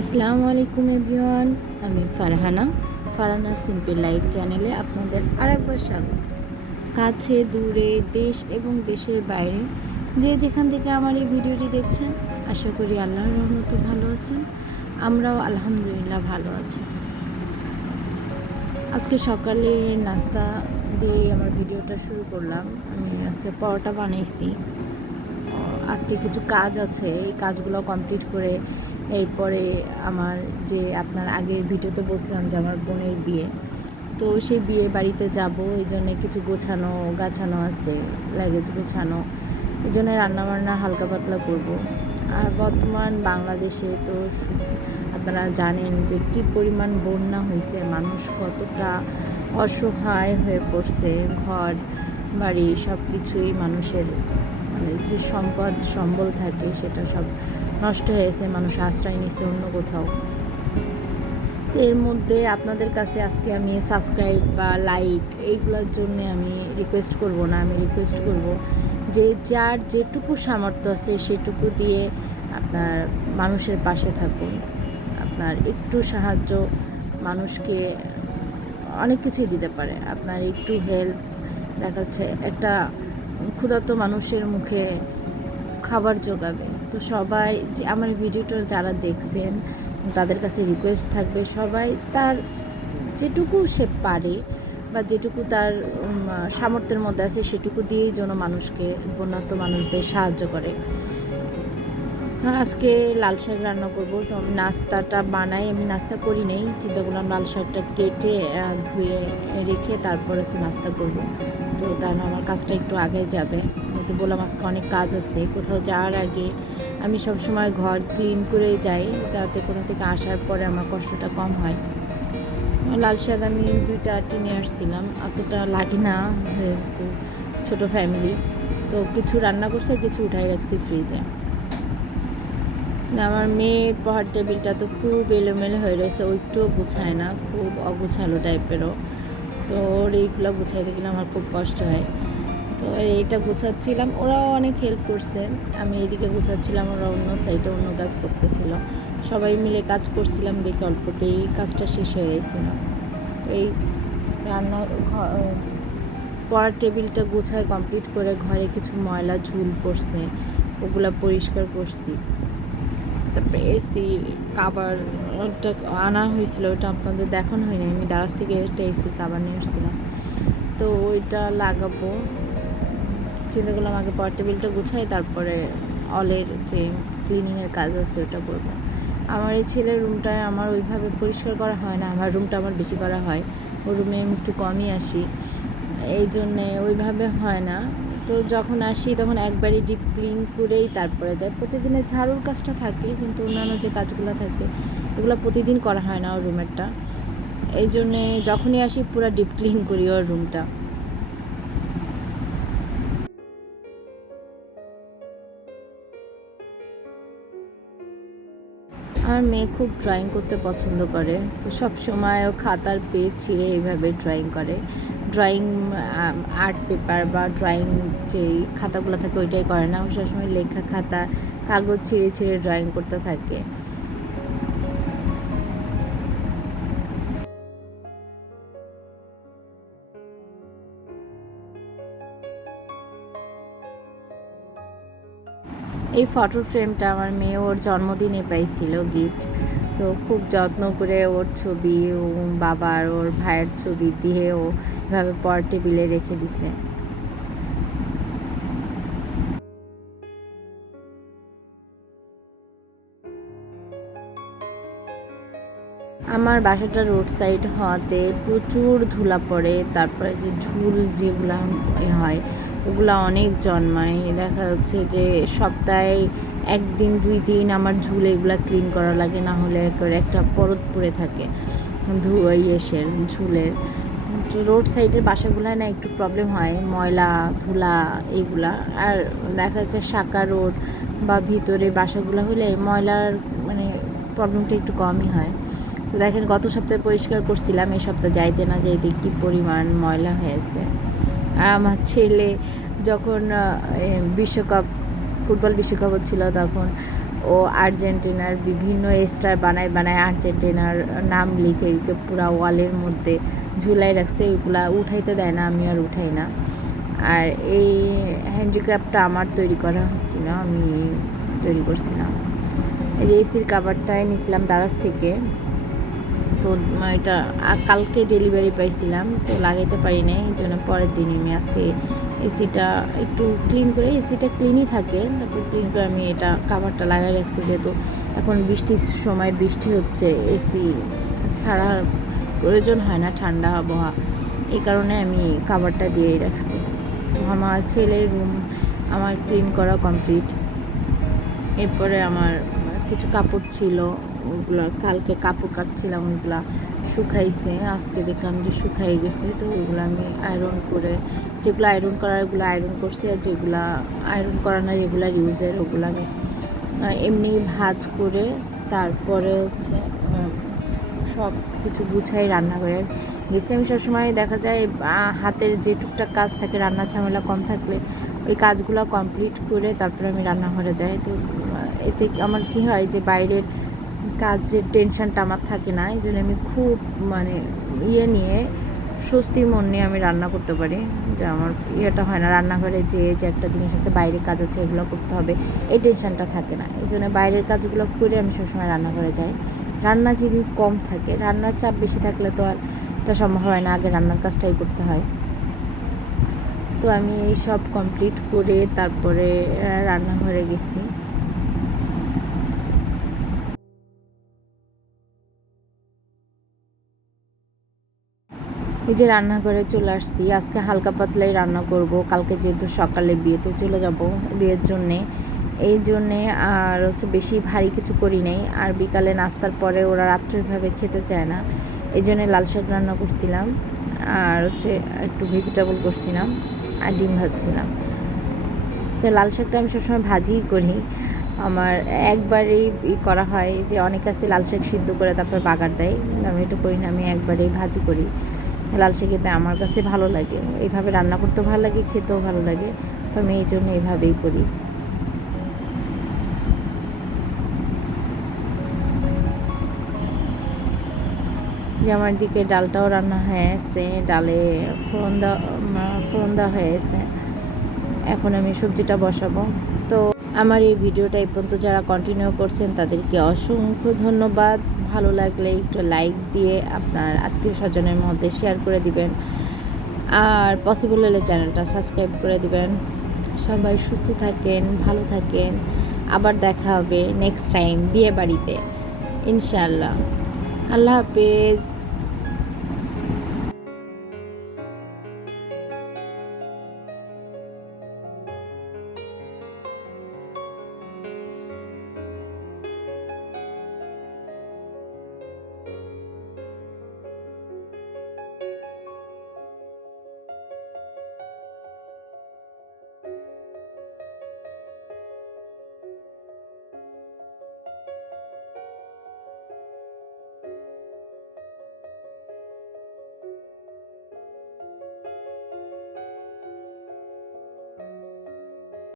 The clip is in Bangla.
আসসালামু আলাইকুম এভরিওয়ান, আমি ফারহানা। ফারহানা সিম্পল লাইফ চ্যানেলে আপনাদের আরেকবার স্বাগত। কাছে, দূরে, দেশ এবং দেশের বাইরে যে যেখান থেকে আমার এই ভিডিওটি দেখছেন, আশা করি আল্লাহর রহমতে ভালো আছেন। আমরাও আলহামদুলিল্লাহ ভালো আছি। আজকে সকালে নাস্তা দিয়ে আমার ভিডিওটা শুরু করলাম। আমি আজকে পরোটা বানাইছি। আজকে কিছু কাজ আছে, এই কাজগুলো কমপ্লিট করে এরপরে আমার যে আপনার আগের ভিডিওতে বলছিলাম যে আমার বোনের বিয়ে, তো সেই বিয়ে বাড়িতে যাব, এই জন্যে কিছু গোছানো, গাছানো আছে লাগেজ গোছানো, এই জন্য রান্নাবান্না হালকা পাতলা করব। আর বর্তমান বাংলাদেশে তো আপনারা জানেন যে কী পরিমাণ বন্যা হয়েছে, মানুষ কতটা অসহায় হয়ে পড়ছে, ঘর, বাড়ি সব কিছুই মানুষের মানে যে সম্পদ, সম্বল থাকে, সেটা সব নষ্ট হয়েছে, মানুষ আশ্রয় নিচ্ছে অন্য কোথাও। তো এর মধ্যে আপনাদের কাছে আজকে আমি সাবস্ক্রাইব বা লাইক এইগুলোর জন্য আমি রিকোয়েস্ট করব না, আমি রিকোয়েস্ট করব যে যার যেটুকু সামর্থ্য আছে সেটুকু দিয়ে আপনার মানুষের পাশে থাকুন। আপনার একটু সাহায্য মানুষকে অনেক কিছুই দিতে পারে। আপনার একটু হেল্প দেখাচ্ছে একটা ক্ষুধার্ত মানুষের মুখে খাবার জোগাবে। তো সবাই যে আমার ভিডিওটা যারা দেখছেন তাদের কাছে রিকোয়েস্ট থাকবে সবাই তার যেটুকু সে পারে বা যেটুকু তার সামর্থ্যের মধ্যে আছে সেটুকু দিয়েই যেন মানুষকে বন্যাত্ম মানুষদের সাহায্য করে। হ্যাঁ, আজকে লাল শাক রান্না করব। তো আমি নাস্তাটা বানাই আমি নাস্তা করি নেই চিন্তা করলাম লাল শাকটা কেটে ধুয়ে রেখে তারপরে সে নাস্তা করব। তো তার আমার কাজটা একটু আগে যাবে। তো বললাম আজকে অনেক কাজ আছে, কোথাও যাওয়ার আগে আমি সব সময় ঘর ক্লিন করে যাই যাতে কোথা থেকে আসার পরে আমার কষ্টটা কম হয়। লাল শাক আমি দুইটা টিনে আসছিলাম অতটা লাগে না যেহেতু ছোটো ফ্যামিলি তো কিছু রান্না করছে কিছু উঠাই রাখছি ফ্রিজে আমার মেয়ের পড়ার টেবিলটা তো খুব এলোমেলো হয়ে রয়েছে, ও একটুও গুছায় না, খুব অগুছালো টাইপেরও তো ওর এইগুলো গুছাইতে গেলে আমার খুব কষ্ট হয়। তো এইটা গুছাচ্ছিলাম। ওরাও অনেক হেল্প করছে। আমি এদিকে গুছাচ্ছিলাম, ওরা অন্য সাইডে অন্য কাজ করতেছিল। সবাই মিলে কাজ করছিলাম দেখে অল্পতেই কাজটা শেষ হয়ে গেছিল এই রান্না পড়ার টেবিলটা গোছায় কমপ্লিট করে ঘরে কিছু ময়লা, ঝুল পড়ছে, ওগুলা পরিষ্কার করছি। তারপরে এসি কাবার ওটা আনা হয়েছিল, ওটা আপনাদের দেখানো হয়নি। আমি দারাজ থেকে একটা এসি কাবার নিয়ে এসেছিলাম তো ওইটা লাগাবো। চিন্তা করলাম আগে পাওয়ার টেবিলটা গুছাই, তারপরে অলের যে ক্লিনিংয়ের কাজ আছে ওটা করব। আমার এই ছেলের রুমটায় আমার ওইভাবে পরিষ্কার করা হয় না, আমার রুমটা আমার বেশি করা হয়। ওর রুমে আমি একটু কমই আসি। এই জন্যে ওইভাবে হয় না। তো যখন আসি, তখন একবারই ডিপ ক্লিন করেই তারপরে যাই। প্রতিদিনের ঝাড়ুর কাজটা থাকে, কিন্তু অন্যান্য যে কাজগুলো থাকে, এগুলো প্রতিদিন করা হয় না ওর রুমেরটা এই জন্যে যখনই আসি, পুরো ডিপ ক্লিন করি ওর রুমটা আমার মেয়ে খুব ড্রয়িং করতে পছন্দ করে। তো সব ও খাতার পেজ ছিঁড়ে এইভাবে ড্রয়িং করে। ড্রয়িং আর্ট পেপার বা ড্রয়িং যে খাতাগুলো থাকে ওইটাই করে না। সবসময় লেখা খাতা, কাগজ ছিঁড়ে ছিঁড়ে ড্রয়িং করতে থাকে। এই ফটো ফ্রেমটা আমার মেয়ে ওর জন্মদিনে পাইছিল গিফট তো খুব যত্ন করে ওর ছবি, ও বাবার, ওর ভাইয়ের ছবি দিয়ে ও এভাবে পর টেবিলে রেখে দিছে। আমার বাসাটা রোড সাইড হওয়াতে প্রচুর ধুলা পড়ে, তারপরে যে ঝুল যেগুলা হয় ওগুলা অনেক জন্মায়। দেখা যাচ্ছে যে সপ্তাহে একদিন, দুই দিন আমার ঝুল এগুলো ক্লিন করা লাগে, না হলে একটা পরত পড়ে থাকে ধু ইয়েসের ঝুলের। রোড সাইডের বাসাগুলায় না একটু প্রবলেম হয়, ময়লা, ধুলা এইগুলা আর দেখা যাচ্ছে শাকা রোড বা ভিতরে বাসাগুলো হলে ময়লার মানে প্রবলেমটা একটু কমই হয়। তো দেখেন গত সপ্তাহে পরিষ্কার করছিলাম, এই সপ্তাহে যাইতে না যাইতে কী পরিমাণ ময়লা হয়েছে। আর আমার ছেলে যখন বিশ্বকাপ, ফুটবল বিশ্বকাপ হচ্ছিল তখন ও আর্জেন্টিনার বিভিন্ন স্টার বানায় বানায় আর্জেন্টিনার নাম লিখে লিখে পুরা ওয়ালের মধ্যে ঝুলাই রাখছে ওইগুলা উঠাইতে দেয় না, আমি আর উঠাই না। আর এই হ্যান্ডিক্রাফটটা আমার তৈরি করা হচ্ছিল, আমি তৈরি করছিলাম। এই যে এসির কাভারটাই নিয়েছিলাম দারাজ থেকে। তো এটা কালকে ডেলিভারি পাইছিলাম, তো লাগাইতে পারি নাই, এই জন্য পরের দিন আমি আজকে এসিটা একটু ক্লিন করে এসিটা ক্লিনই থাকে, তারপর ক্লিন করে আমি এটা কাভারটা লাগাই রাখছি, যেহেতু এখন বৃষ্টির সময় বৃষ্টি হচ্ছে এসি ছাড়ার প্রয়োজন হয় না, ঠান্ডা আবহাওয়া, এই কারণে আমি কাভারটা দিয়েই রাখছি। তো আমার ছেলের রুম আমার ক্লিন করা কমপ্লিট এরপরে আমার কিছু কাপড় ছিল ওগুলো কালকে কাপড় কাটছিলাম, ওইগুলা শুকাইছে। আজকে দেখলাম যে শুকাই গেছে, তো ওইগুলো আমি আয়রন করে, যেগুলো আয়রন করার ওগুলো আয়রন করছি, আর যেগুলো আয়রন করা না রেগুলার ইউজের ওগুলো আমি এমনি ভাজ করে তারপরে হচ্ছে সব কিছু গুছাই রান্না করে। গেছি আমি সবসময়, দেখা যায় হাতের যে টুকটাক কাজ থাকে, রান্না ঝামেলা কম থাকলে ওই কাজগুলো কমপ্লিট করে তারপরে আমি রান্নাঘরে যাই। তো এতে আমার কি হয় যে বাইরের কাজের টেনশনটা আমার থাকে না, এই জন্য আমি খুব মানে ইয়ে নিয়ে, স্বস্তি মন নিয়ে আমি রান্না করতে পারি। যে আমার ইয়েটা হয় না, রান্নাঘরে যে যে একটা জিনিস আছে, বাইরের কাজ আছে, এগুলো করতে হবে, এই টেনশনটা থাকে না। এই জন্য বাইরের কাজগুলো করে আমি সবসময় রান্নাঘরে যাই। রান্না যদি কম থাকে, রান্নার চাপ বেশি থাকলে তো আর এটা সম্ভব হয় না, আগে রান্নার কাজটাই করতে হয়। তো আমি এই সব কমপ্লিট করে তারপরে রান্নাঘরে গেছি। এই যে রান্নাঘরে চলে আসছি। আজকে হালকা পাতলাই রান্না করব। কালকে যেহেতু সকালে বিয়েতে চলে যাব বিয়ের জন্যে। এই জন্যে আর হচ্ছে বেশি ভারী কিছু করি নাই। আর বিকালে নাস্তার পরে ওরা রাত্রেভাবে খেতে চায় না। এই জন্যে লাল শাক রান্না করছিলাম। আর হচ্ছে একটু ভেজিটেবল করছিলাম আর ডিম ভাজছিলাম। তো লাল শাকটা আমি সবসময় ভাজিই করি। আমার একবারেই ই করা হয় যে অনেক আছে লাল শাক সিদ্ধ করে তারপর বাগার দেয়। আমি এটা করি না, আমি একবারেই ভাজি করি। লাল শাক খেতে আমার কাছে ভালো লাগে। এইভাবে রান্না করতেও ভালো লাগে, খেতেও ভালো লাগে। তো আমি এই জন্য এইভাবেই করি। যে আমার দিকে ডালটাও রান্না হয়ে গেছে ডালে ফোড়ন দেওয়া ফোড়ন দেওয়া হয়ে গেছে এখন আমি সবজিটা বসাবো। আমার এই ভিডিওটা এই পর্যন্ত যারা কন্টিনিউ করছেন, তাদেরকে অসংখ্য ধন্যবাদ। ভালো লাগলে একটু লাইক দিয়ে আপনার আত্মীয় স্বজনের মধ্যে শেয়ার করে দিবেন। আর পসিবল হলে চ্যানেলটা সাবস্ক্রাইব করে দিবেন। সবাই সুস্থ থাকেন, ভালো থাকেন। আবার দেখা হবে নেক্সট টাইম বিয়ে বাড়িতে। ইনশাআল্লাহ। আল্লাহ হাফেজ।